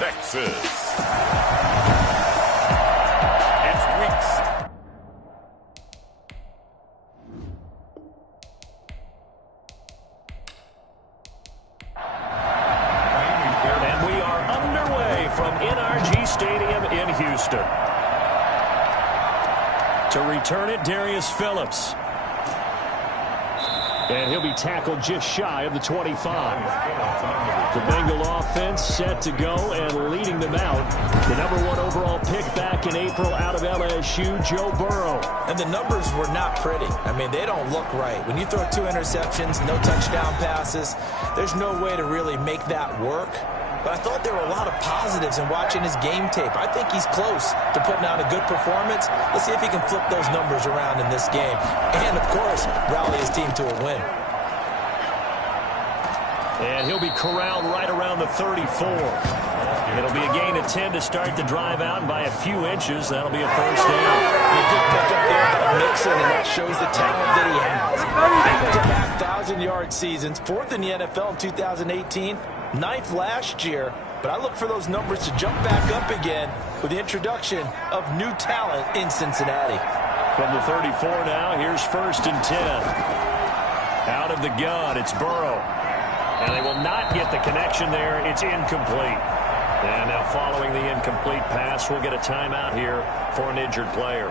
Texas. It's week 6. And we are underway from NRG Stadium in Houston. To return it, Darius Phillips. And he'll be tackled just shy of the 25. The Bengal offense set to go and leading them out. The #1 overall pick back in April out of LSU, Joe Burrow. And the numbers were not pretty. I mean, they don't look right. When you throw 2 interceptions, no touchdown passes, there's no way to really make that work. But I thought there were a lot of positives in watching his game tape. I think he's close to putting out a good performance. Let's see if he can flip those numbers around in this game. And, of course, rally his team to a win. And he'll be corralled right around the 34. It'll be a gain of 10 to start the drive out, and by a few inches, that'll be a first down. A good pick up there by Mixon, and that shows the talent that he has. Back-to-back 1,000-yard seasons, 4th in the NFL in 2018. 9th last year, but I look for those numbers to jump back up again with the introduction of new talent in Cincinnati. From the 34 now, here's 1st and 10. Out of the gun, it's Burrow. And they will not get the connection there. It's incomplete. And now following the incomplete pass, we'll get a timeout here for an injured player.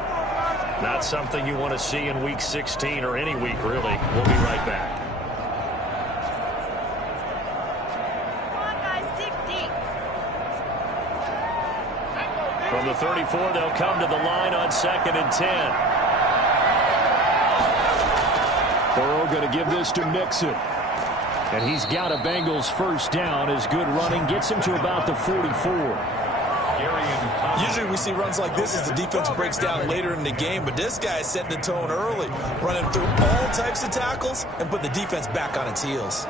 Not something you want to see in Week 16 or any week, really. We'll be right back. From the 34, they'll come to the line on 2nd and 10. Burrow going to give this to Mixon. And he's got a Bengals first down as good running gets him to about the 44. Usually we see runs like this as the defense breaks down later in the game, but this guy is setting the tone early, running through all types of tackles and put the defense back on its heels.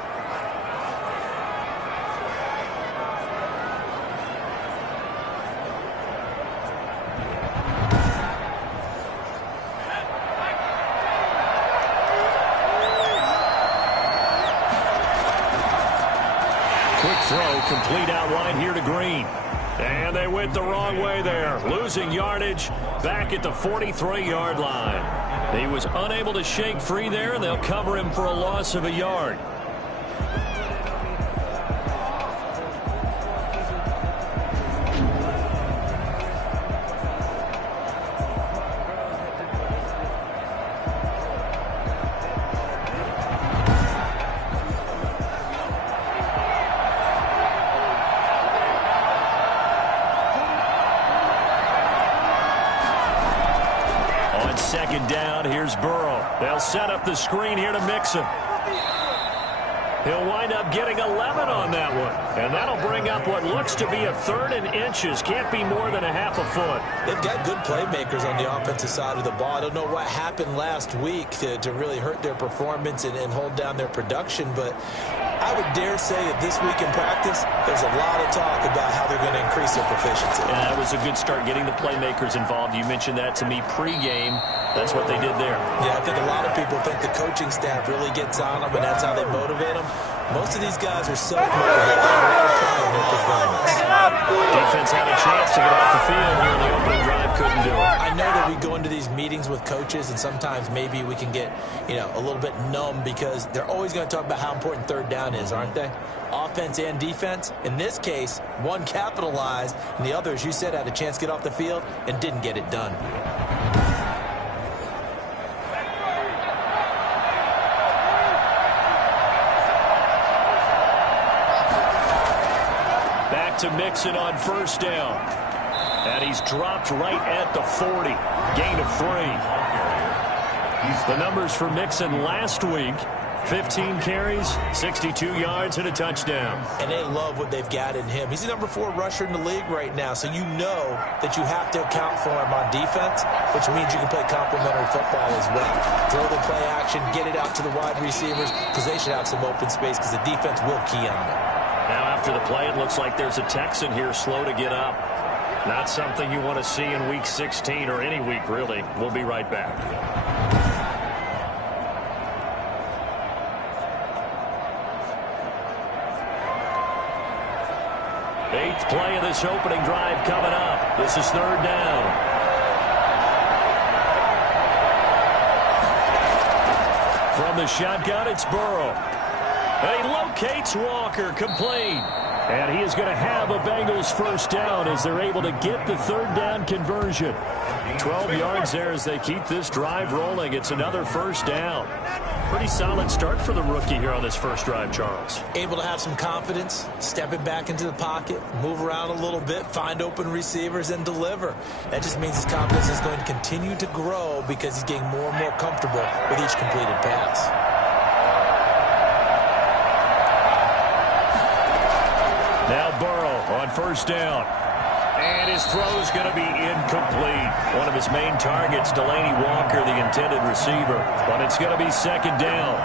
Complete out wide here to Green. And they went the wrong way there. Losing yardage back at the 43-yard line. He was unable to shake free there, and they'll cover him for a loss of a yard. They'll set up the screen here to Mixon. He'll wind up getting 11 on that one. And that'll bring up what looks to be a 3rd and inches. Can't be more than a half a foot. They've got good playmakers on the offensive side of the ball. I don't know what happened last week to really hurt their performance and hold down their production, but I would dare say that this week in practice, there's a lot of talk about how they're going to increase their proficiency. And that was a good start getting the playmakers involved. You mentioned that to me pregame. That's what they did there. Yeah, I think a lot of people think the coaching staff really gets on them, and that's how they motivate them. Most of these guys are self-motivated. Their performance. Defense had a chance to get off the field here in the opening drive. Couldn't do it. I know that we go into these meetings with coaches, and sometimes maybe we can get, a little bit numb because they're always going to talk about how important 3rd down is, aren't they? Offense and defense. In this case, one capitalized, and the other, as you said, had a chance to get off the field and didn't get it done. To Mixon on 1st down. And he's dropped right at the 40. Gain of 3. The numbers for Mixon last week: 15 carries, 62 yards, and a touchdown. And they love what they've got in him. He's the #4 rusher in the league right now, so you know that you have to account for him on defense, which means you can play complementary football as well. Throw the play action, get it out to the wide receivers, because they should have some open space, because the defense will key on them. Now after the play, it looks like there's a Texan here slow to get up. Not something you want to see in Week 16 or any week, really. We'll be right back. Eighth play of this opening drive coming up. This is third down. From the shotgun, it's Burrow. And he locates Walker, complete. And he is going to have a Bengals first down as they're able to get the third down conversion. 12 yards there as they keep this drive rolling. It's another first down. Pretty solid start for the rookie here on this first drive, Charles. Able to have some confidence, step it back into the pocket, move around a little bit, find open receivers, and deliver. That just means his confidence is going to continue to grow because he's getting more and more comfortable with each completed pass. Now Burrow on first down. And his throw is going to be incomplete. One of his main targets, Delaney Walker, the intended receiver. But it's going to be second down.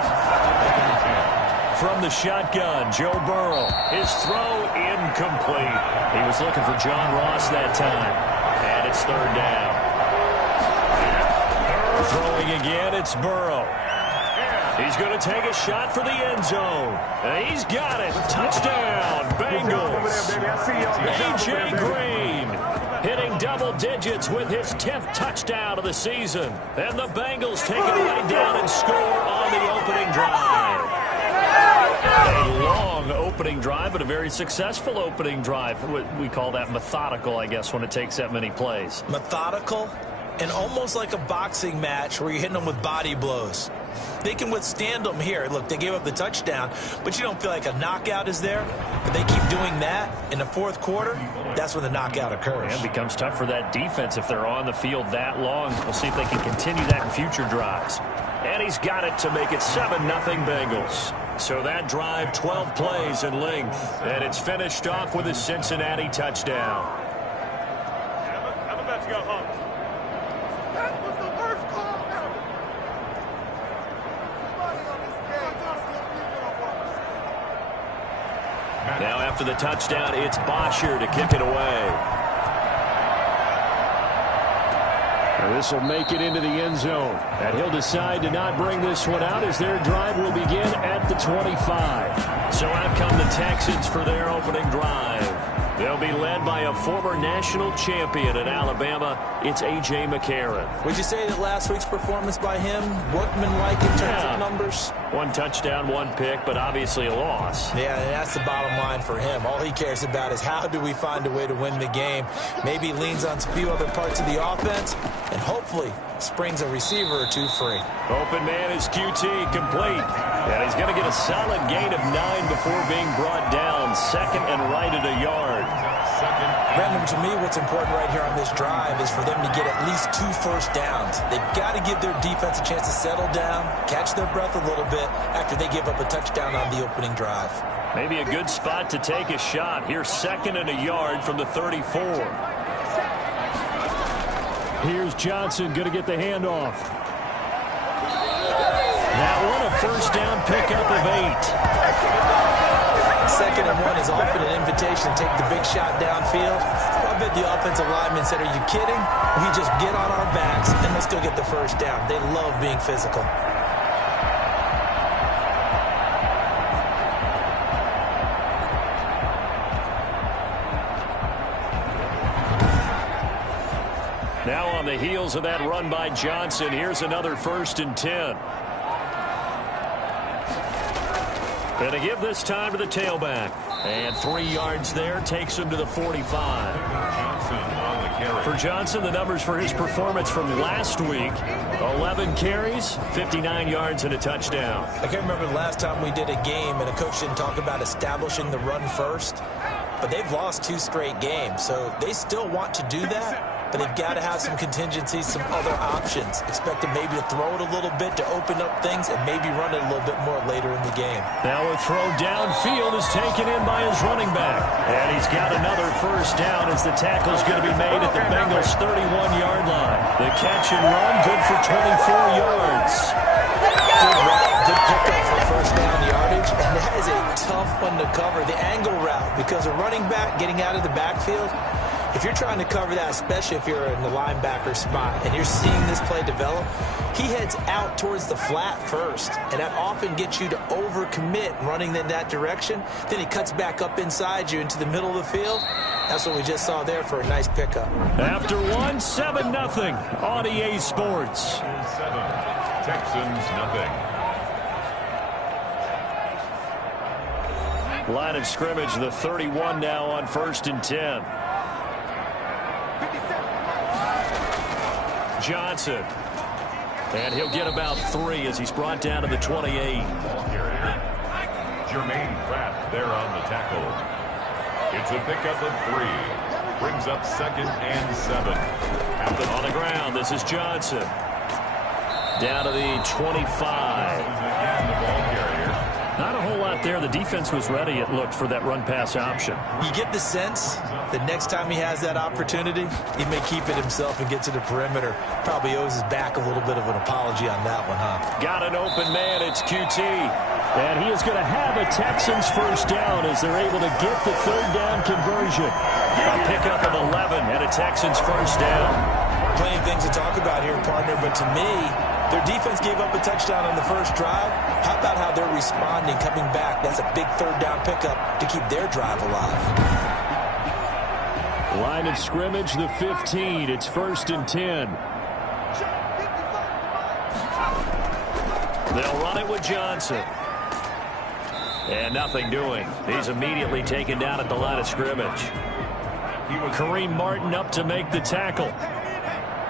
From the shotgun, Joe Burrow. His throw incomplete. He was looking for John Ross that time. And it's third down. Throwing again, it's Burrow. He's going to take a shot for the end zone. And he's got it. Touchdown, Bengals. A.J. Green hitting double digits with his 10th touchdown of the season. And the Bengals take it right down and score on the opening drive. A long opening drive, but a very successful opening drive. We call that methodical, I guess, when it takes that many plays. Methodical and almost like a boxing match where you're hitting them with body blows. They can withstand them here. Look, they gave up the touchdown, but you don't feel like a knockout is there. But they keep doing that in the fourth quarter. That's when the knockout occurs. And it becomes tough for that defense if they're on the field that long. We'll see if they can continue that in future drives. And he's got it to make it 7-0 Bengals. So that drive, 12 plays in length. And it's finished off with a Cincinnati touchdown. I'm about to go home. That was the worst call ever. Now after the touchdown, it's Bosher to kick it away. This will make it into the end zone. And he'll decide to not bring this one out as their drive will begin at the 25. So out come the Texans for their opening drive. They'll be led by a former national champion in Alabama. It's A.J. McCarron. Would you say that last week's performance by him, workmanlike in terms of numbers? One touchdown, one pick, but obviously a loss. Yeah, and that's the bottom line for him. All he cares about is how do we find a way to win the game. Maybe leans on a few other parts of the offense, and hopefully springs a receiver or two free. Open man is QT, complete. And he's going to get a solid gain of 9 before being brought down. Second and right at a yard. Brandon, to me, what's important right here on this drive is for them to get at least 2 first downs. They've got to give their defense a chance to settle down, catch their breath a little bit after they give up a touchdown on the opening drive. Maybe a good spot to take a shot. Here's second and a yard from the 34. Here's Johnson going to get the handoff. That one a first down pickup of 8. Second and 1 is often an invitation to take the big shot downfield. I bet the offensive lineman said, are you kidding? We just get on our backs and let's go get the first down. They love being physical. Now on the heels of that run by Johnson, here's another 1st and 10. And to give this time to the tailback. And 3 yards there takes him to the 45. For Johnson, the numbers for his performance from last week, 11 carries, 59 yards, and a touchdown. I can't remember the last time we did a game and a coach didn't talk about establishing the run first. But they've lost 2 straight games, so they still want to do that. But they've got to have some contingencies, some other options. Expect them maybe to throw it a little bit to open up things and maybe run it a little bit more later in the game. Now a throw downfield is taken in by his running back. And he's got another first down as the tackle's going to be made at the Bengals' 31-yard line. The catch and run, good for 24 yards. Good route, good pickup for first down yardage. And that is a tough one to cover. The angle route, because a running back getting out of the backfield, If you're trying to cover that, especially if you're in the linebacker spot and you're seeing this play develop, he heads out towards the flat first, and that often gets you to overcommit running in that direction. Then he cuts back up inside you into the middle of the field. That's what we just saw there for a nice pickup. After one, 7-0 on EA Sports. 7, Texans nothing. Line of scrimmage, the 31 now on 1st and 10. Johnson. And he'll get about 3 as he's brought down to the 28. Jermaine Pratt there on the tackle. It's a pickup of 3. Brings up 2nd and 7. On the ground, this is Johnson. Down to the 25. Again, the ball carrier. Not a whole lot there. The defense was ready, it looked, for that run-pass option. You get the sense that next time he has that opportunity, he may keep it himself and get to the perimeter. Probably owes his back a little bit of an apology on that one, huh? Got an open man. It's QT. And he is going to have a Texans first down as they're able to get the 3rd down conversion. A pickup of 11 and a Texans first down. Plenty of things to talk about here, partner, but to me, their defense gave up a touchdown on the first drive. How about how they're responding, coming back? That's a big 3rd down pickup to keep their drive alive. Line of scrimmage, the 15. It's 1st and 10. They'll run it with Johnson. And nothing doing. He's immediately taken down at the line of scrimmage. Kareem Martin up to make the tackle.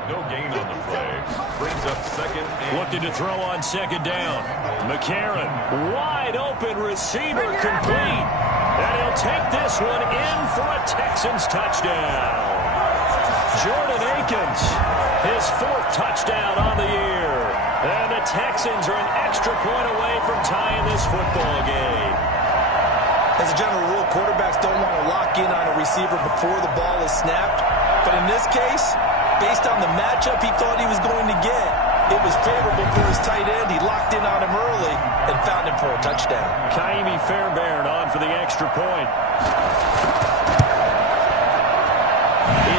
No gain on the play. Brings up 2nd and... Looking to throw on 2nd down. McCarron, wide open receiver, complete. And he'll take this one in for a Texans touchdown. Jordan Akins, his 4th touchdown on the year. And the Texans are an extra point away from tying this football game. As a general rule, quarterbacks don't want to lock in on a receiver before the ball is snapped. But in this case, based on the matchup he thought he was going to get, it was favorable for his tight end. He locked in on him early and found him for a touchdown. Kaimi Fairbairn on for the extra point.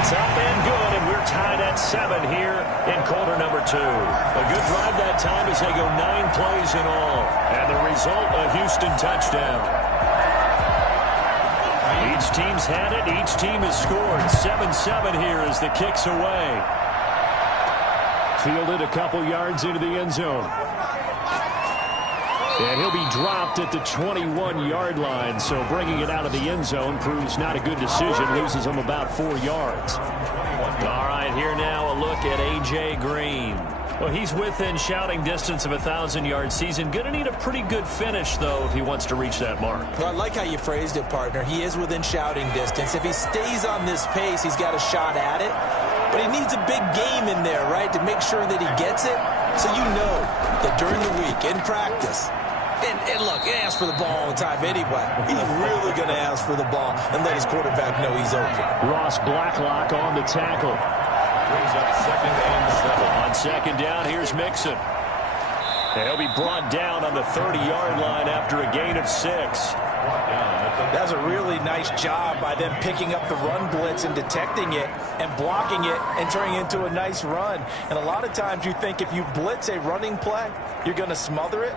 It's up and good, and we're tied at 7 here in quarter number 2. A good drive that time as they go 9 plays in all. And the result, a Houston touchdown. Each team's had it. Each team has scored. 7-7 here as the kick's away. Fielded a couple yards into the end zone. And he'll be dropped at the 21-yard line, so bringing it out of the end zone proves not a good decision. Loses him about 4 yards. All right, here now a look at A.J. Green. Well, he's within shouting distance of a 1,000-yard season. Going to need a pretty good finish, though, if he wants to reach that mark. Well, I like how you phrased it, partner. He is within shouting distance. If he stays on this pace, he's got a shot at it. But he needs a big game in there, right, to make sure that he gets it. So you know that during the week, in practice, and look, he asks for the ball all the time anyway. He's really going to ask for the ball and let his quarterback know he's open. Ross Blacklock on the tackle. Brings up 2nd and 7. On 2nd down, here's Mixon. And he'll be brought down on the 30-yard line after a gain of 6. That's a really nice job by them picking up the run blitz and detecting it and blocking it and turning it into a nice run. And a lot of times you think if you blitz a running play, you're going to smother it.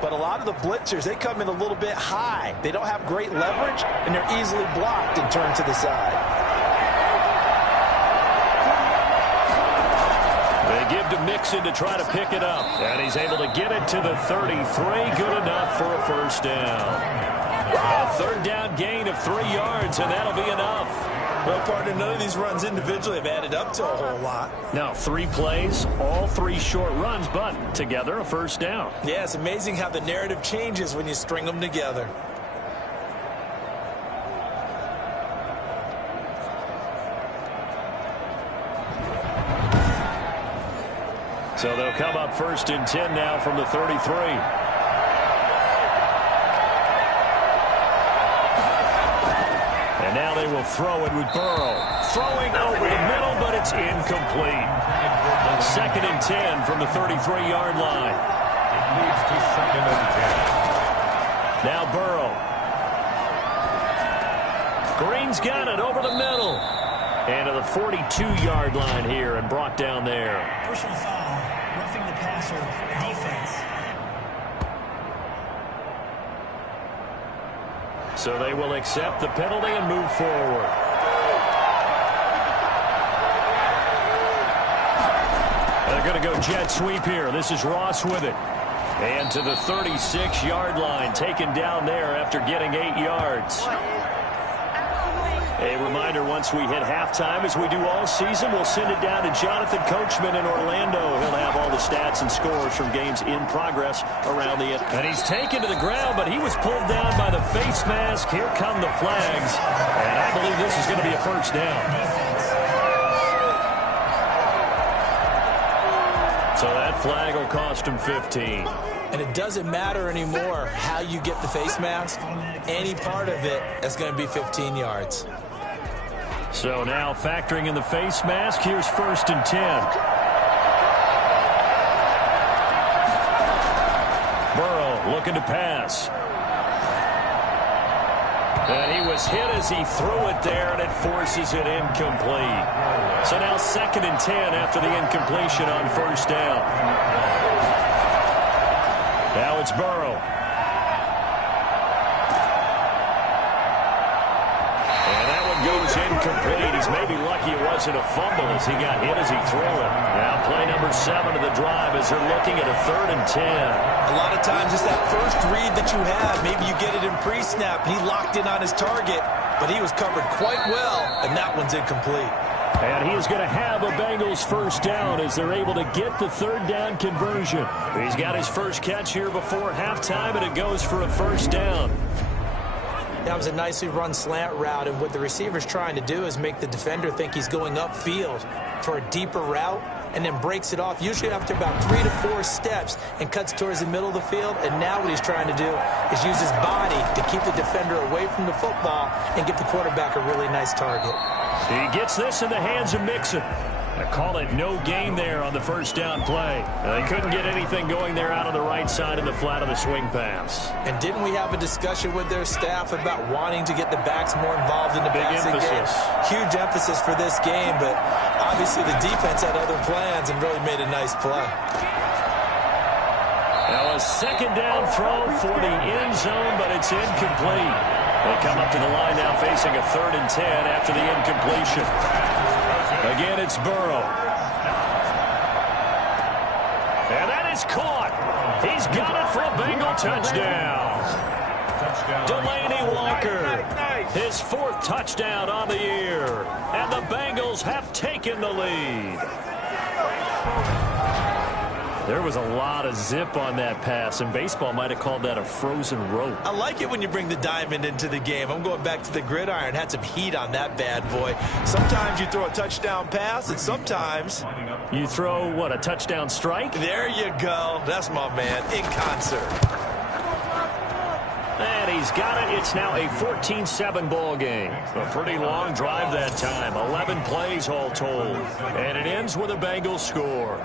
But a lot of the blitzers, they come in a little bit high. They don't have great leverage, and they're easily blocked and turned to the side. They give to Mixon to try to pick it up. And he's able to get it to the 33. Good enough for a first down. A 3rd down gain of 3 yards, and that'll be enough. Well, partner, none of these runs individually have added up to a whole lot. Now, 3 plays, all 3 short runs, but together a first down. Yeah, it's amazing how the narrative changes when you string them together. So they'll come up 1st and 10 now from the 33. And now they will throw it with Burrow. Throwing over the middle, but it's incomplete. 2nd and 10 from the 33-yard line. It leads to 2nd and 10. Now Burrow. Green's got it over the middle. And to the 42-yard line here and brought down there. Personal foul, roughing the passer, defense. So they will accept the penalty and move forward. They're going to go jet sweep here. This is Ross with it. And to the 36-yard line, taken down there after getting 8 yards. A reminder, once we hit halftime, as we do all season, we'll send it down to Jonathan Coachman in Orlando. He'll have all the stats and scores from games in progress around the end. And he's taken to the ground, but he was pulled down by the face mask. Here come the flags. And I believe this is going to be a first down. So that flag will cost him 15. And it doesn't matter anymore how you get the face mask. Any part of it is going to be 15 yards. So now factoring in the face mask, here's 1st and 10. Burrow looking to pass. And he was hit as he threw it there, and it forces it incomplete. So now 2nd and 10 after the incompletion on 1st down. Now it's Burrow. And that one goes incomplete. He's maybe lucky it wasn't a fumble as he got hit as he threw it. Now play number 7 of the drive as they're looking at a 3rd and 10. A lot of times it's that first read that you have. Maybe you get it in pre-snap. He locked in on his target, but he was covered quite well, and that one's incomplete. And he is going to have a Bengals first down as they're able to get the 3rd down conversion. He's got his first catch here before halftime, and it goes for a first down. That was a nicely run slant route, and what the receiver's trying to do is make the defender think he's going upfield for a deeper route, and then breaks it off, usually after about 3 to 4 steps, and cuts towards the middle of the field. And now what he's trying to do is use his body to keep the defender away from the football and give the quarterback a really nice target. He gets this in the hands of Mixon. I call it no gain there on the first down play. They couldn't get anything going there out on the right side of the flat of the swing pass. And didn't we have a discussion with their staff about wanting to get the backs more involved in the passing game? Huge emphasis for this game, but obviously the defense had other plans and really made a nice play. Now a 2nd down throw for the end zone, but it's incomplete. They come up to the line now facing a 3rd and 10 after the incompletion. Again, it's Burrow. And that is caught. He's got it for a Bengal touchdown. Delaney Walker, his 4th touchdown on the year. And the Bengals have taken the lead. There was a lot of zip on that pass, and baseball might have called that a frozen rope. I like it when you bring the diamond into the game. I'm going back to the gridiron. Had some heat on that bad boy. Sometimes you throw a touchdown pass, and sometimes you throw, what, a touchdown strike? There you go. That's my man, in concert. And he's got it. It's now a 14-7 ball game. A pretty long drive that time. 11 plays all told. And it ends with a Bengals score.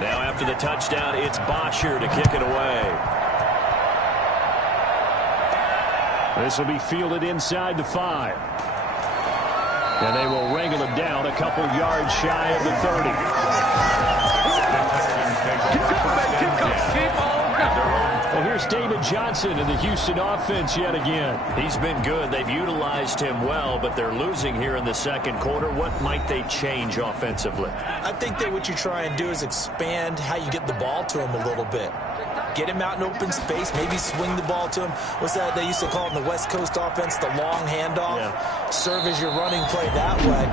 Now after the touchdown, it's Botcher to kick it away. This will be fielded inside the 5. And they will wrangle it down a couple yards shy of the 30. Well, here's David Johnson in the Houston offense yet again. He's been good. They've utilized him well, but they're losing here in the 2nd quarter. What might they change offensively? I think that what you try and do is expand how you get the ball to him a little bit. Get him out in open space, maybe swing the ball to him. What's that they used to call it in the West Coast offense, the long handoff? Yeah. Serve as your running play that way,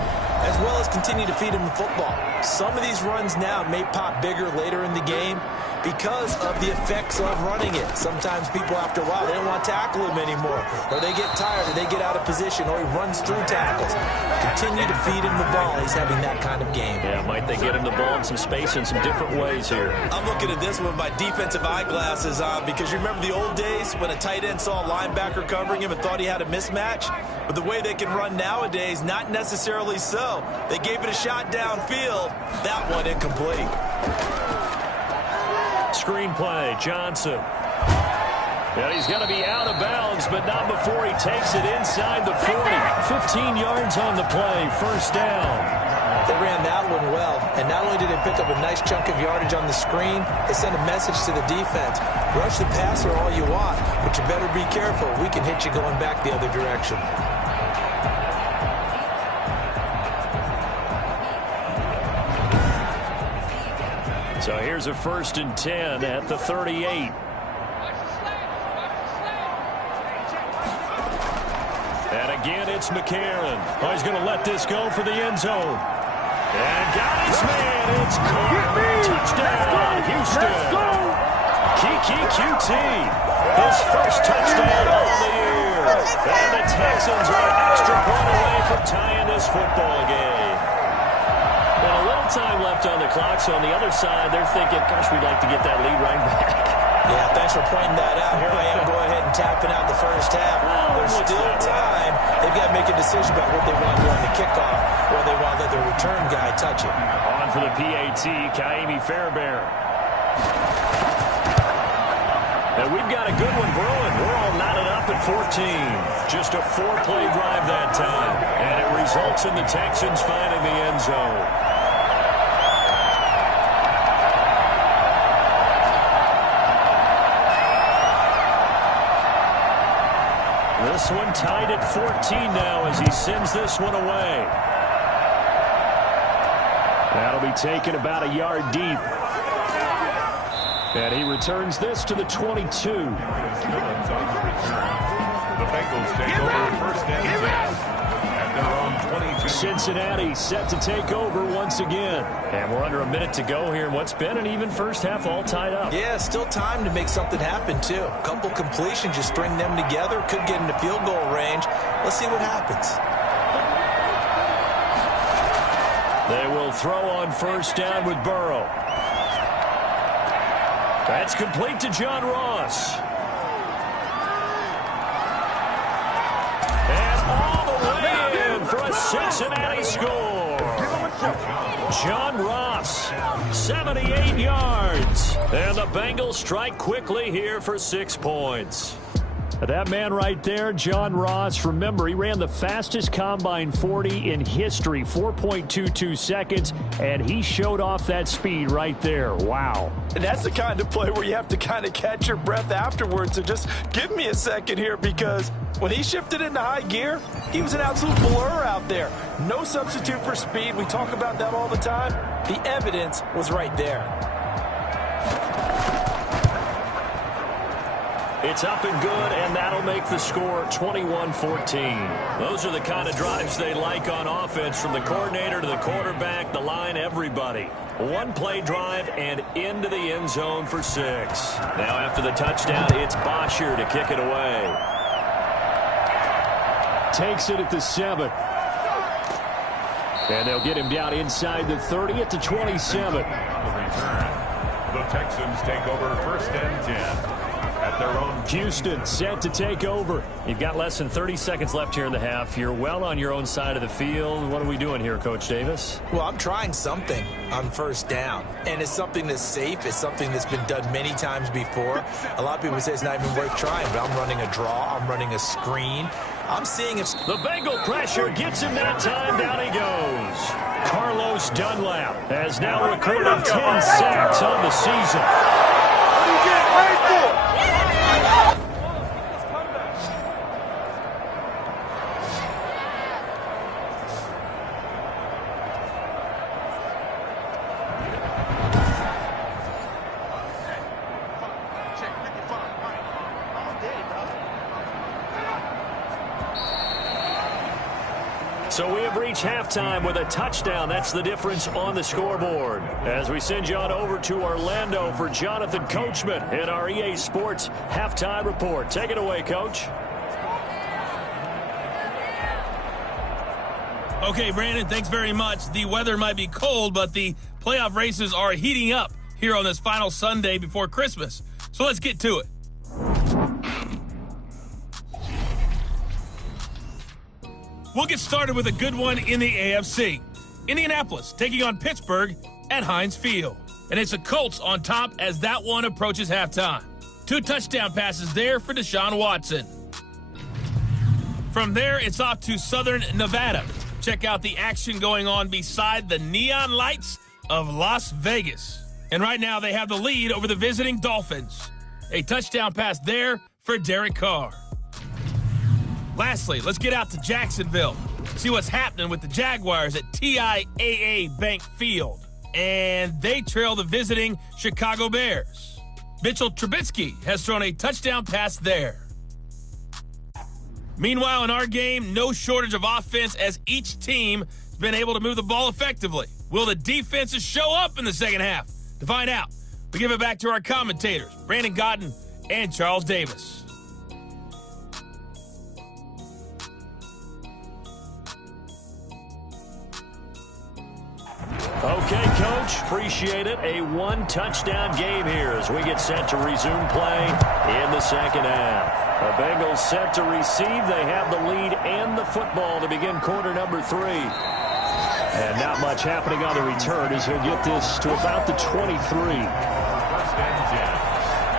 as well as continue to feed him the football. Some of these runs now may pop bigger later in the game because of the effects of running it. Sometimes people, after a while, they don't want to tackle him anymore, or they get tired, or they get out of position, or he runs through tackles. Continue to feed him the ball. He's having that kind of game. Yeah, might they get him the ball in some space in some different ways here? I'm looking at this with my defensive eyeglasses on, because you remember the old days when a tight end saw a linebacker covering him and thought he had a mismatch? But the way they can run nowadays, not necessarily so. They gave it a shot downfield. That one incomplete. Screenplay, Johnson. And he's going to be out of bounds, but not before he takes it inside the 40. 15 yards on the play, first down. They ran that one well, and not only did they pick up a nice chunk of yardage on the screen, they sent a message to the defense. Rush the passer all you want, but you better be careful. We can hit you going back the other direction. So here's a 1st and 10 at the 38. And again, it's McCarron. Oh, he's going to let this go for the end zone. And got his man. It's caught. Touchdown, Houston. Kiki QT. His first touchdown of the year. And the Texans are an extra point away from tying this football game. Well, a little time left on the clock, so on the other side, they're thinking, gosh, we'd like to get that lead right back. Yeah, thanks for pointing that out. Here I am go ahead and tapping out the first half. There's still time. They've got to make a decision about what they want to do on the kickoff, or they want to let the return guy touch it. On for the PAT, Kaimi Fairbairn. And we've got a good one brewing. We're all knotted up at 14. Just a 4-play drive that time. And it results in the Texans finding the end zone. This one tied at 14 now as he sends this one away. That'll be taken about a yard deep. And he returns this to the 22. The Bengals take over 1st and 10 at their own 22. Cincinnati set to take over once again. And we're under a minute to go here in what's been an even first half, all tied up. Yeah, still time to make something happen, too. A couple completions, just string them together. Could get into field goal range. Let's see what happens. They will throw on 1st down with Burrow. That's complete to John Ross. And all the way in for a Cincinnati score. John Ross, 78 yards. And the Bengals strike quickly here for 6 points. That man right there, John Ross, remember, he ran the fastest combine 40 in history, 4.22 seconds, and he showed off that speed right there. Wow. And that's the kind of play where you have to kind of catch your breath afterwards. So just give me a second here, because when he shifted into high gear, he was an absolute blur out there. No substitute for speed. We talk about that all the time. The evidence was right there. It's up and good, and that'll make the score 21-14. Those are the kind of drives they like on offense, from the coordinator to the quarterback, the line, everybody. 1-play drive and into the end zone for 6. Now after the touchdown, it's Bosher to kick it away. Takes it at the 7. And they'll get him down inside the 30 at the 27. The Texans take over 1st and 10. At their own. Houston set to take over. You've got less than 30 seconds left here in the half. You're well on your own side of the field. What are we doing here, Coach Davis? Well, I'm trying something on 1st down. And it's something that's safe. It's something that's been done many times before. A lot of people say it's not even worth trying, but I'm running a draw. I'm running a screen. I'm seeing if the Bengal pressure gets him that time. Down he goes. Carlos Dunlap has now recorded 10 sacks on the season. What are you getting ready for? So we have reached halftime with a touchdown. That's the difference on the scoreboard. As we send you on over to Orlando for Jonathan Coachman in our EA Sports Halftime Report. Take it away, Coach. Okay, Brandon, thanks very much. The weather might be cold, but the playoff races are heating up here on this final Sunday before Christmas. So let's get to it. We'll get started with a good one in the AFC. Indianapolis taking on Pittsburgh at Heinz Field. And it's the Colts on top as that one approaches halftime. 2 touchdown passes there for Deshaun Watson. From there, it's off to Southern Nevada. Check out the action going on beside the neon lights of Las Vegas. And right now, they have the lead over the visiting Dolphins. A touchdown pass there for Derek Carr. Lastly, let's get out to Jacksonville. See what's happening with the Jaguars at TIAA Bank Field. And they trail the visiting Chicago Bears. Mitchell Trubisky has thrown a touchdown pass there. Meanwhile, in our game, no shortage of offense as each team has been able to move the ball effectively. Will the defenses show up in the second half? To find out, we give it back to our commentators, Brandon Godden and Charles Davis. Okay, Coach, appreciate it. A 1-touchdown game here as we get set to resume play in the second half. The Bengals set to receive. They have the lead and the football to begin quarter number 3. And not much happening on the return as he'll get this to about the 23. First and 10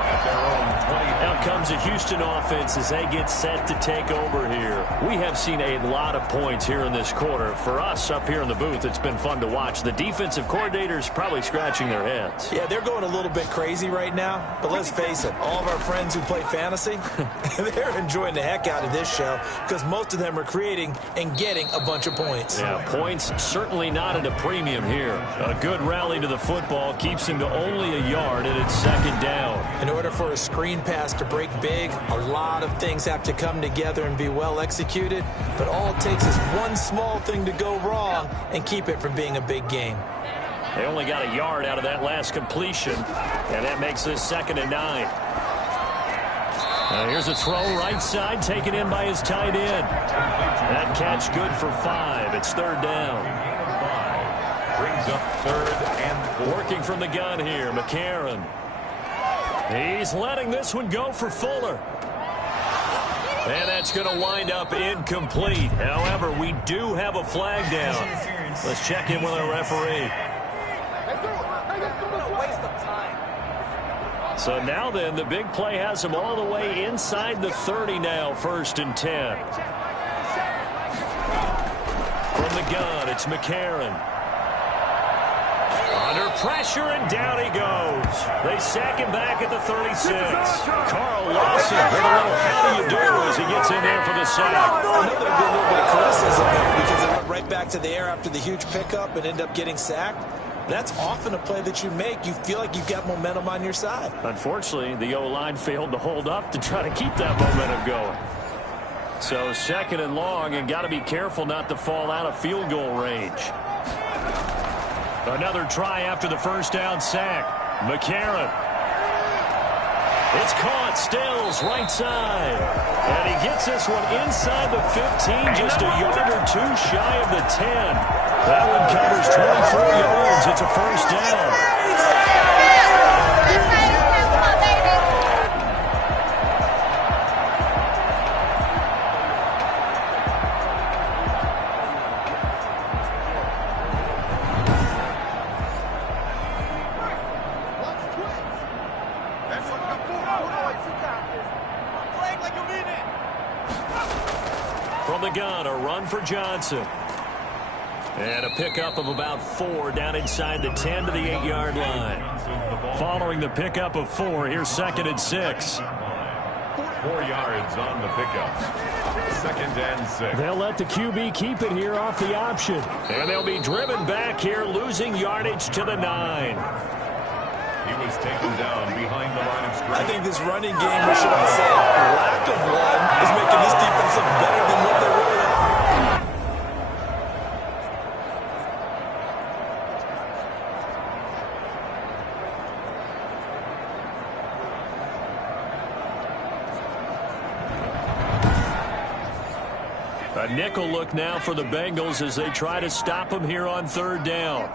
at their own 20. Out comes the Houston offense as they get set to take over here. We have seen a lot of points here in this quarter. For us up here in the booth, it's been fun to watch. The defensive coordinators probably scratching their heads. Yeah, they're going a little bit crazy right now. But let's face it, all of our friends who play fantasy, they're enjoying the heck out of this show because most of them are creating and getting a bunch of points. Yeah, points certainly not at a premium here. A good rally to the football keeps him to only a yard, and it's second down. In order for a screen pass to break big, a lot of things have to come together and be well executed, but all it takes is one small thing to go wrong and keep it from being a big game. They only got a yard out of that last completion, and that makes this second and 9. Here's a throw right side, taken in by his tight end. That catch good for 5. It's third down. Brings up third and 4. Working from the gun here, McCarron. He's letting this one go for Fuller. And that's going to wind up incomplete. However, we do have a flag down. Let's check in with our referee. So now then, the big play has him all the way inside the 30 now, first and 10. From the gun, it's McCarron. Under pressure, and down he goes. They sack him back at the 36. Carl Lawson with a little how do you do as he gets in there for the sack. I know there'd be a little bit of criticism there because they went right back to the air after the huge pickup and end up getting sacked. That's often a play that you make. You feel like you've got momentum on your side. Unfortunately, the O-line failed to hold up to try to keep that momentum going. So second and long, and got to be careful not to fall out of field goal range. Another try after the first down sack. McCarron. It's caught. Stills right side. And he gets this one inside the 15, just a yard or 2 shy of the 10. That one covers 24 yards. It's a first down. From the gun, a run for Johnson. And a pickup of about 4 down inside the 10 to the 8-yard line. Following the pickup of 4, here's second and 6. 4 yards on the pickup. Second and 6. They'll let the QB keep it here off the option. And they'll be driven back here, losing yardage to the 9. He was taken down behind the line of scrimmage. I think this running game, or should I say, lack of one, is making this defense look better than what they really are. A nickel look now for the Bengals as they try to stop him here on third down.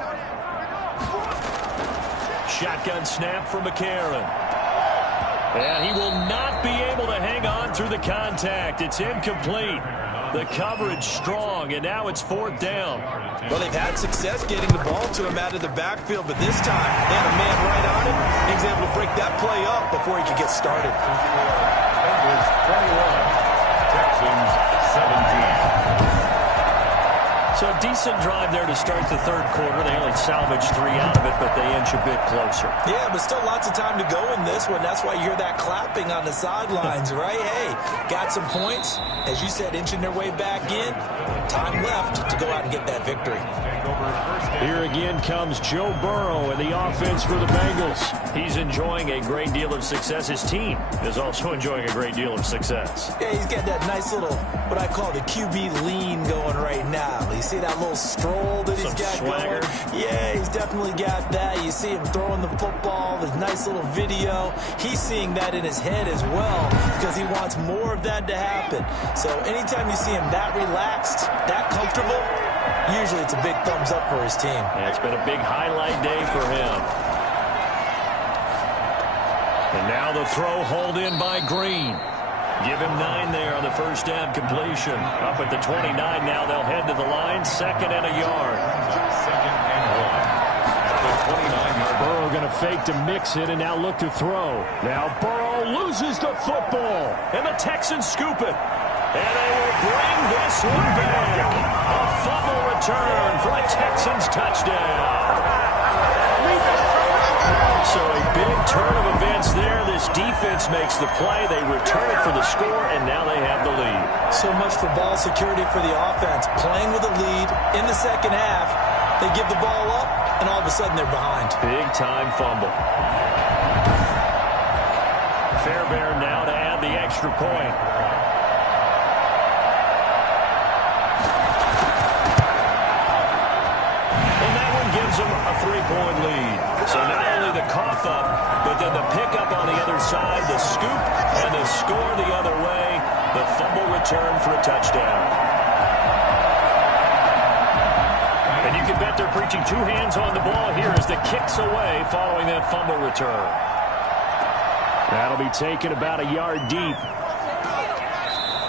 Shotgun snap for McCarron. And he will not be able to hang on through the contact. It's incomplete. The coverage strong, and now it's 4th down. Well, they've had success getting the ball to him out of the backfield, but this time they had a man right on him. He was able to break that play up before he could get started. Bengals 21, Texans 17. So a decent drive there to start the 3rd quarter. They only salvaged 3 out of it, but they inch a bit closer. Yeah, but still lots of time to go in this one. That's why you hear that clapping on the sidelines, right? Hey, got some points. As you said, inching their way back in. Time left to go out and get that victory. Here again comes Joe Burrow and the offense for the Bengals. He's enjoying a great deal of success. His team is also enjoying a great deal of success. Yeah, he's got that nice little, what I call the QB lean going right now. You see that little stroll that he's got swagger going? Yeah, he's definitely got that. You see him throwing the football, the nice little video. He's seeing that in his head as well because he wants more of that to happen. So anytime you see him that relaxed, that comfortable, usually it's a big thumbs up for his team. Yeah, it's been a big highlight day for him. And now the throw hauled in by Green. Give him 9 there on the 1st down completion. Up at the 29 now, they'll head to the line. 2nd and a yard. 2nd and 1. The 29-yard. Burrow going to fake to mix it and now look to throw. Now Burrow loses the football. And the Texans scoop it. And they will bring this one back. A fumble return for a Texans touchdown. So a big turn of events there. This defense makes the play. They return it for the score, and now they have the lead. So much for ball security for the offense. Playing with a lead in the 2nd half. They give the ball up, and all of a sudden they're behind. Big-time fumble. Fairbairn now to add the extra point. Gives them a 3-point lead. So not only the cough up, but then the pickup on the other side, the scoop, and the score the other way. The fumble return for a touchdown. And you can bet they're preaching 2 hands on the ball here as the kick's away following that fumble return. That'll be taken about a yard deep.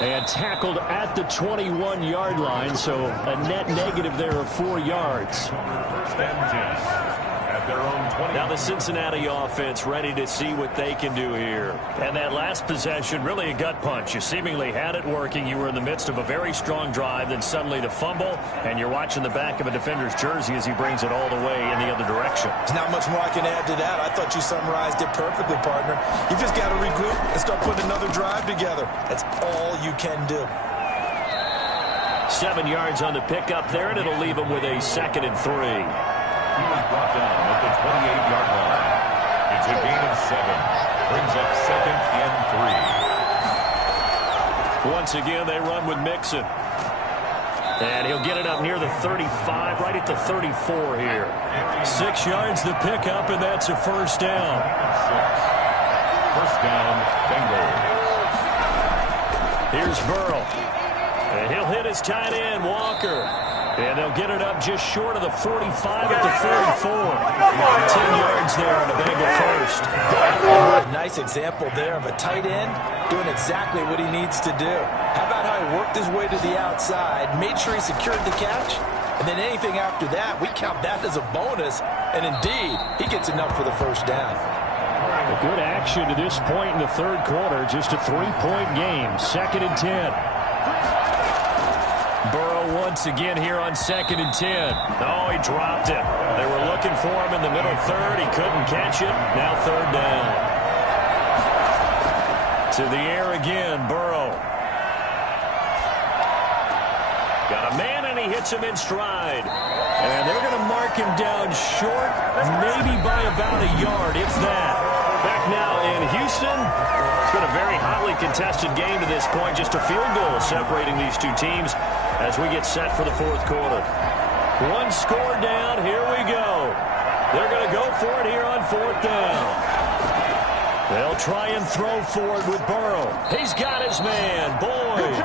And tackled at the 21-yard line, so a net negative there of 4 yards. 1st and 10. At their own 20. Now the Cincinnati offense ready to see what they can do here. And that last possession, really a gut punch. You seemingly had it working. You were in the midst of a very strong drive, then suddenly the fumble, and you're watching the back of a defender's jersey as he brings it all the way in the other direction. There's not much more I can add to that. I thought you summarized it perfectly, partner. You just got to regroup and start putting another drive together. That's all you can do. 7 yards on the pickup there, and it'll leave him with a 2nd and 3. He was brought down at the 28-yard line. It's a gain of 7. Brings up 2nd and 3. Once again, they run with Mixon. And he'll get it up near the 35, right at the 34 here. 6 yards the pickup, and that's a 1st down. 1st down, Bengals. Here's Burrow. And he'll hit his tight end, Walker. And they'll get it up just short of the 45 at the 44. 10 yards there on the Bengal 1st. A nice example there of a tight end doing exactly what he needs to do. How about how he worked his way to the outside, made sure he secured the catch, and then anything after that, we count that as a bonus. And indeed, he gets enough for the 1st down. A good action to this point in the 3rd quarter. Just a 3-point game. 2nd and 10. Burrow once again here on 2nd and 10. Oh, he dropped it. They were looking for him in the middle 3rd. He couldn't catch it. Now 3rd down. To the air again, Burrow. Got a man, and he hits him in stride. And they're going to mark him down short, maybe by about a yard, if that. Back now in Houston. It's been a very hotly contested game to this point. Just a field goal separating these two teams as we get set for the 4th quarter. 1 score down. Here we go. They're going to go for it here on 4th down. They'll try and throw for it with Burrow. He's got his man, Boyd.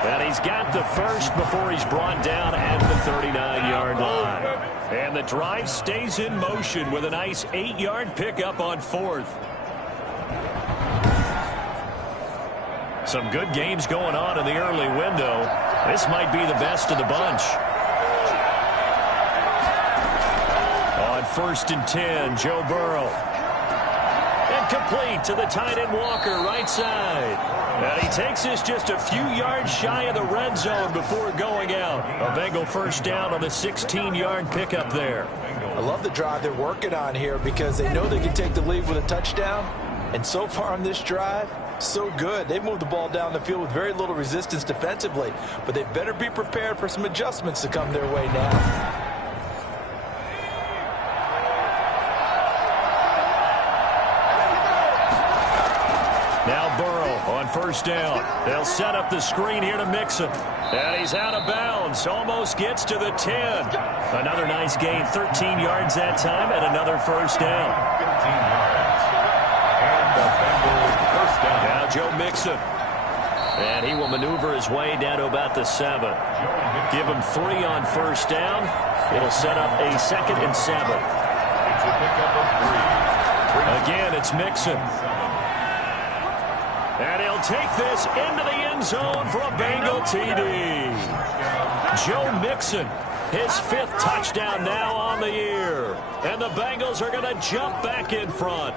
And he's got the 1st before he's brought down at the 39-yard line. And the drive stays in motion with a nice 8-yard pickup on 4th. Some good games going on in the early window. This might be the best of the bunch. On 1st and 10, Joe Burrow. And complete to the tight end Walker, right side. And he takes this just a few yards shy of the red zone before going out. A Bengal first down on the 16-yard pickup there. I love the drive they're working on here because they know they can take the lead with a touchdown. And so far on this drive, so good. They moved the ball down the field with very little resistance defensively. But they better be prepared for some adjustments to come their way now. Now Burrow on 1st down. They'll set up the screen here to Mixon. And he's out of bounds. Almost gets to the 10. Another nice gain. 13 yards that time and another first down. 15 yards. And the Bengals first down. Now Joe Mixon. And he will maneuver his way down to about the 7. Give him 3 on 1st down. It'll set up a 2nd and 7. It's a pickup of 3. Again, it's Mixon. And he'll take this into the end zone for a Bengal TD. Joe Mixon, his 5th touchdown now on the year. And the Bengals are going to jump back in front.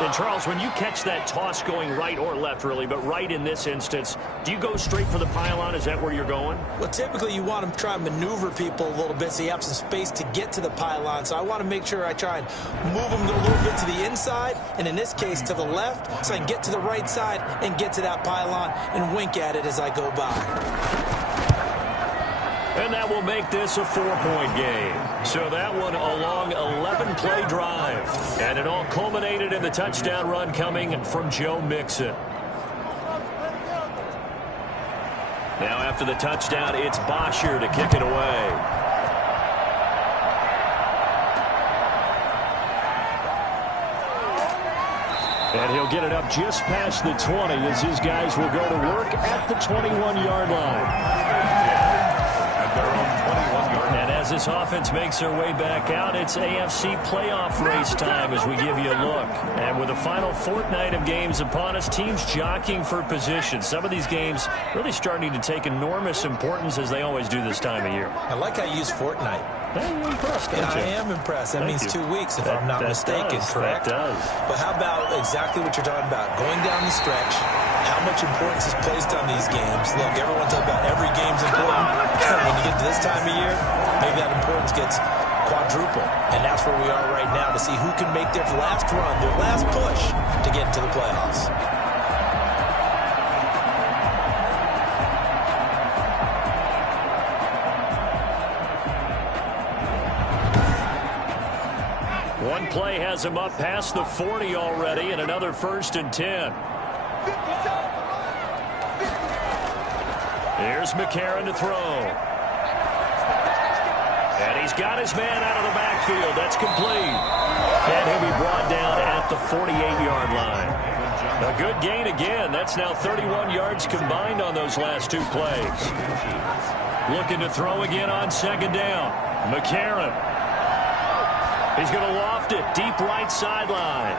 And, Charles, when you catch that toss going right or left, really, but right in this instance, do you go straight for the pylon? Is that where you're going? Well, typically you want to try and maneuver people a little bit so you have some space to get to the pylon. So I want to make sure I try and move them a little bit to the inside, and in this case to the left, so I can get to the right side and get to that pylon and wink at it as I go by. And that will make this a 4-point game. So that one a long 11-play drive. And it all culminated in the touchdown run coming from Joe Mixon. Now after the touchdown, it's Bosher to kick it away. And he'll get it up just past the 20 as his guys will go to work at the 21-yard line. And as this offense makes their way back out, it's AFC playoff race time as we give you a look. And with the final fortnight of games upon us, teams jockeying for position. Some of these games really starting to take enormous importance as they always do this time of year. I like how you use fortnight. You're impressed, don't you? I am impressed. That means 2 weeks, if I'm not mistaken, correct? That does. But how about exactly what you're talking about? Going down the stretch, how much importance is placed on these games? Look, everyone talks about every game's important. When you get to this time of year, maybe that importance gets quadruple. And that's where we are right now to see who can make their last run, their last push to get into the playoffs. One play has him up past the 40 already, and another 1st and 10. Here's McCarron to throw. And he's got his man out of the backfield. That's complete. And he'll be brought down at the 48-yard line. A good gain again. That's now 31 yards combined on those last 2 plays. Looking to throw again on 2nd down. McCarron. He's going to loft it deep right sideline.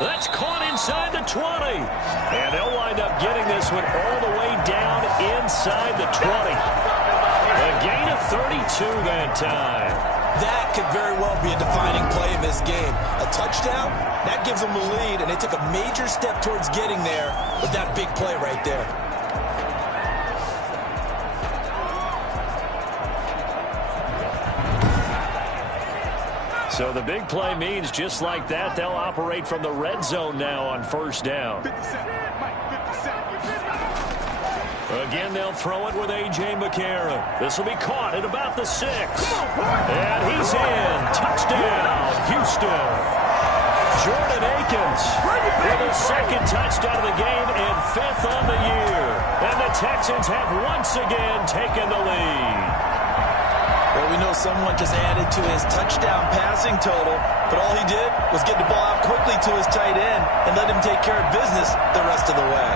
That's caught inside the 20. And they'll wind up getting this one all the way down inside the 20. A gain of 32 that time. That could very well be a defining play in this game. A touchdown, that gives them the lead, and they took a major step towards getting there with that big play right there. So the big play means just like that, they'll operate from the red zone now on 1st down. Again, they'll throw it with A.J. McCarron. This will be caught at about the 6. And he's in. Touchdown, Houston. Jordan Akins with his 2nd touchdown of the game and 5th on the year. And the Texans have once again taken the lead. Well, we know someone just added to his touchdown passing total, but all he did was get the ball out quickly to his tight end and let him take care of business the rest of the way.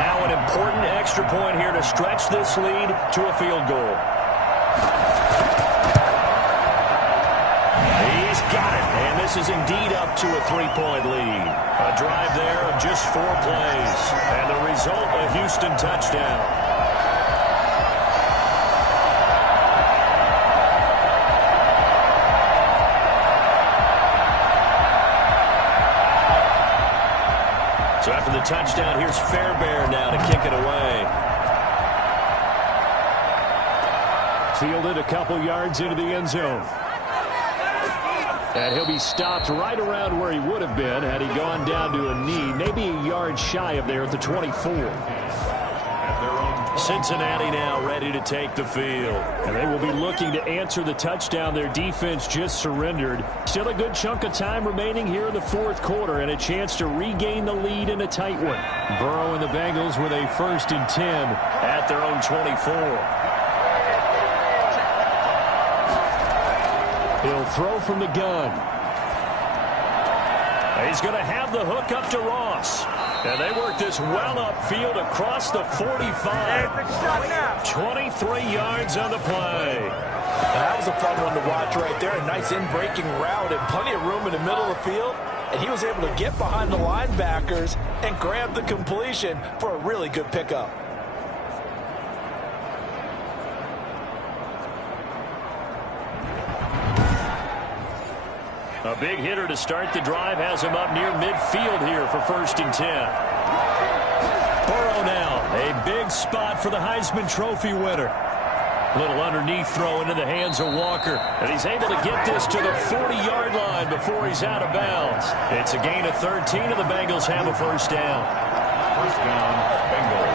Now an important extra point here to stretch this lead to a field goal. He's got it. And this is indeed up to a 3-point lead. A drive there of just 4 plays. And the result, a Houston touchdown. So after the touchdown, here's Fairbairn now to kick it away. Fielded a couple yards into the end zone. And he'll be stopped right around where he would have been had he gone down to a knee, maybe a yard shy of there at the 24. Cincinnati now ready to take the field. And they will be looking to answer the touchdown their defense just surrendered. Still a good chunk of time remaining here in the fourth quarter and a chance to regain the lead in a tight one. Burrow and the Bengals with a 1st and 10 at their own 24. He'll throw from the gun. He's going to have the hook up to Ross. And they work this well upfield across the 45. 23 yards on the play. That was a fun one to watch right there. A nice in-breaking route and plenty of room in the middle of the field. And he was able to get behind the linebackers and grab the completion for a really good pickup. A big hitter to start the drive has him up near midfield here for 1st and 10. Burrow now, a big spot for the Heisman Trophy winner. Little underneath throw into the hands of Walker. And he's able to get this to the 40-yard line before he's out of bounds. It's a gain of 13, and the Bengals have a 1st down. 1st down, Bengals.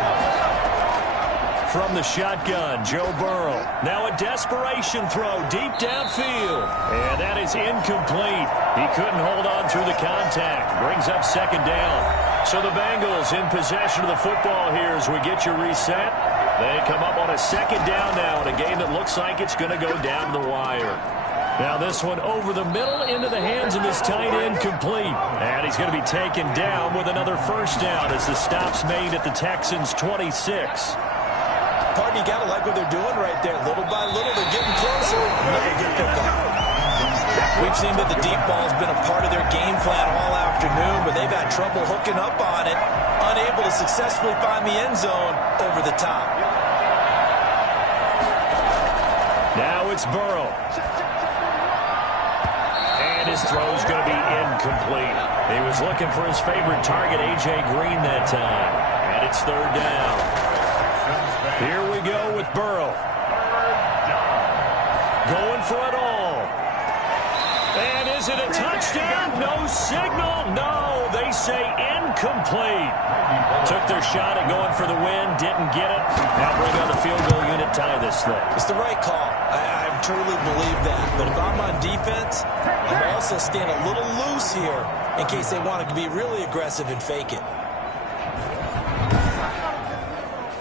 From the shotgun, Joe Burrow. Now a desperation throw deep downfield. And that is incomplete. He couldn't hold on through the contact. Brings up 2nd down. So the Bengals in possession of the football here as we get you reset. They come up on a 2nd down now in a game that looks like it's going to go down the wire. Now this one over the middle into the hands of his tight end complete. And he's going to be taken down with another 1st down as the stop's made at the Texans' 26. Pardon, you got to like what they're doing right there. Little by little, they're getting closer. Another good pickup. We've seen that the deep ball has been a part of their game plan all afternoon, but they've had trouble hooking up on it, unable to successfully find the end zone over the top. Now it's Burrow. And his throw's going to be incomplete. He was looking for his favorite target, A.J. Green, that time. And it's 3rd down. Here we go with Burrow. Going for it all. And is it a touchdown? No signal. No, they say incomplete. Took their shot at going for the win, didn't get it. Now bring on the field goal unit, tie this thing. It's the right call. I truly believe that. But if I'm on defense, I'm also staying a little loose here in case they want to be really aggressive and fake it.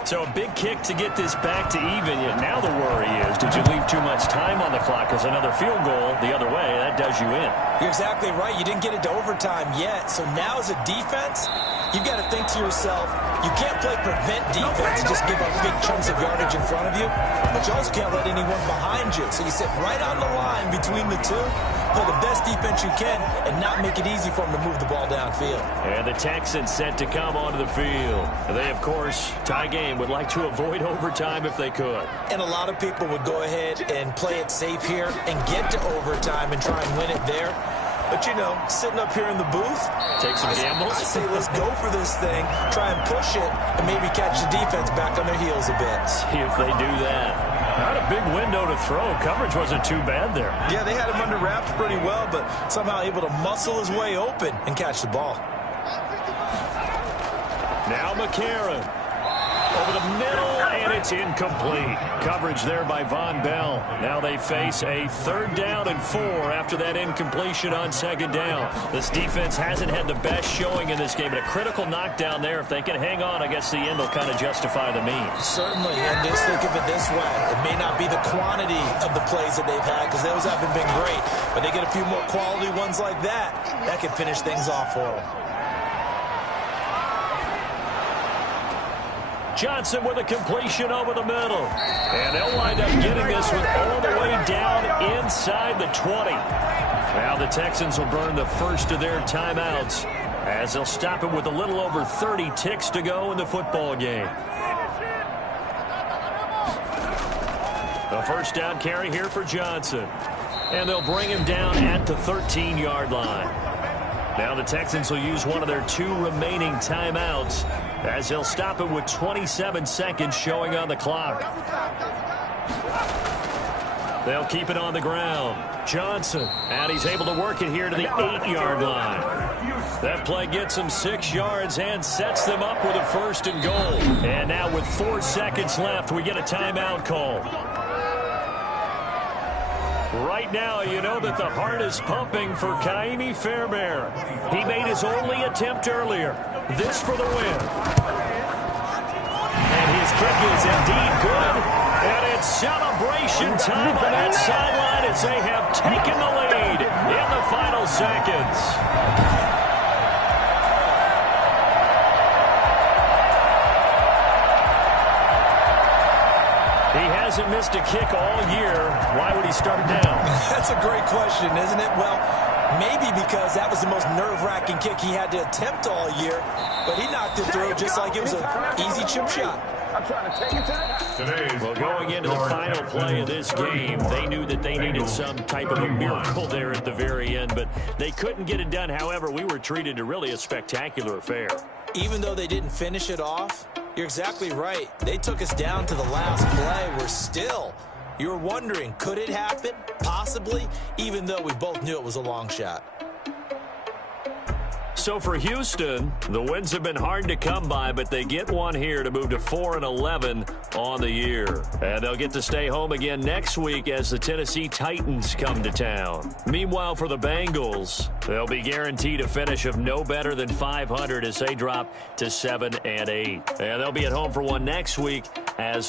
So a big kick to get this back to even, yet now the worry is, did you leave too much time on the clock? Because another field goal the other way, that does you in. You're exactly right. You didn't get into overtime yet. So now as a defense, you've got to think to yourself, you can't play prevent defense and just give up big chunks of yardage in front of you, but you also can't let anyone behind you. So you sit right on the line between the two, play the best defense you can, and not make it easy for them to move the ball downfield. And the Texans set to come onto the field. They, of course, tie game, would like to avoid overtime if they could. And a lot of people would go ahead and play it safe here and get to overtime and try and win it there. But, you know, sitting up here in the booth, take some gambles. I say let's go for this thing, try and push it, and maybe catch the defense back on their heels a bit. See if they do that. Not a big window to throw. Coverage wasn't too bad there. Yeah, they had him under wraps pretty well, but somehow able to muscle his way open and catch the ball. Now McCarron. Over the middle, and it's incomplete. Coverage there by Von Bell. Now they face a 3rd down and 4 after that incompletion on 2nd down. This defense hasn't had the best showing in this game, but a critical knockdown there. If they can hang on, I guess the end will kind of justify the means. Certainly, and just think of it this way. It may not be the quantity of the plays that they've had, because those haven't been great, but they get a few more quality ones like that. That can finish things off for them. Johnson with a completion over the middle. And they'll wind up getting this one all the way down inside the 20. Now the Texans will burn the first of their timeouts as they'll stop it with a little over 30 ticks to go in the football game. A first down carry here for Johnson. And they'll bring him down at the 13-yard line. Now the Texans will use one of their 2 remaining timeouts as they'll stop it with 27 seconds showing on the clock. They'll keep it on the ground. Johnson, and he's able to work it here to the 8-yard line. That play gets him 6 yards and sets them up with a first and goal. And now with 4 seconds left, we get a timeout call. Right now, you know that the heart is pumping for Kaimi Fairbairn. He made his only attempt earlier. This for the win. And his kick is indeed good. And it's celebration time on that sideline as they have taken the lead in the final seconds. He hasn't missed a kick all year. Why would he start now? That's a great question, isn't it? Well, maybe because that was the most nerve-wracking kick he had to attempt all year, but he knocked it through just like it was an easy chip shot. Well, going into the final play of this game, they knew that they needed some type of a miracle there at the very end, but they couldn't get it done. However, we were treated to really a spectacular affair. Even though they didn't finish it off, you're exactly right. They took us down to the last play. We're still, you were wondering, could it happen? Possibly, even though we both knew it was a long shot. So for Houston, the wins have been hard to come by, but they get one here to move to 4-11 on the year. And they'll get to stay home again next week as the Tennessee Titans come to town. Meanwhile, for the Bengals, they'll be guaranteed a finish of no better than 500 as they drop to 7-8. And they'll be at home for one next week as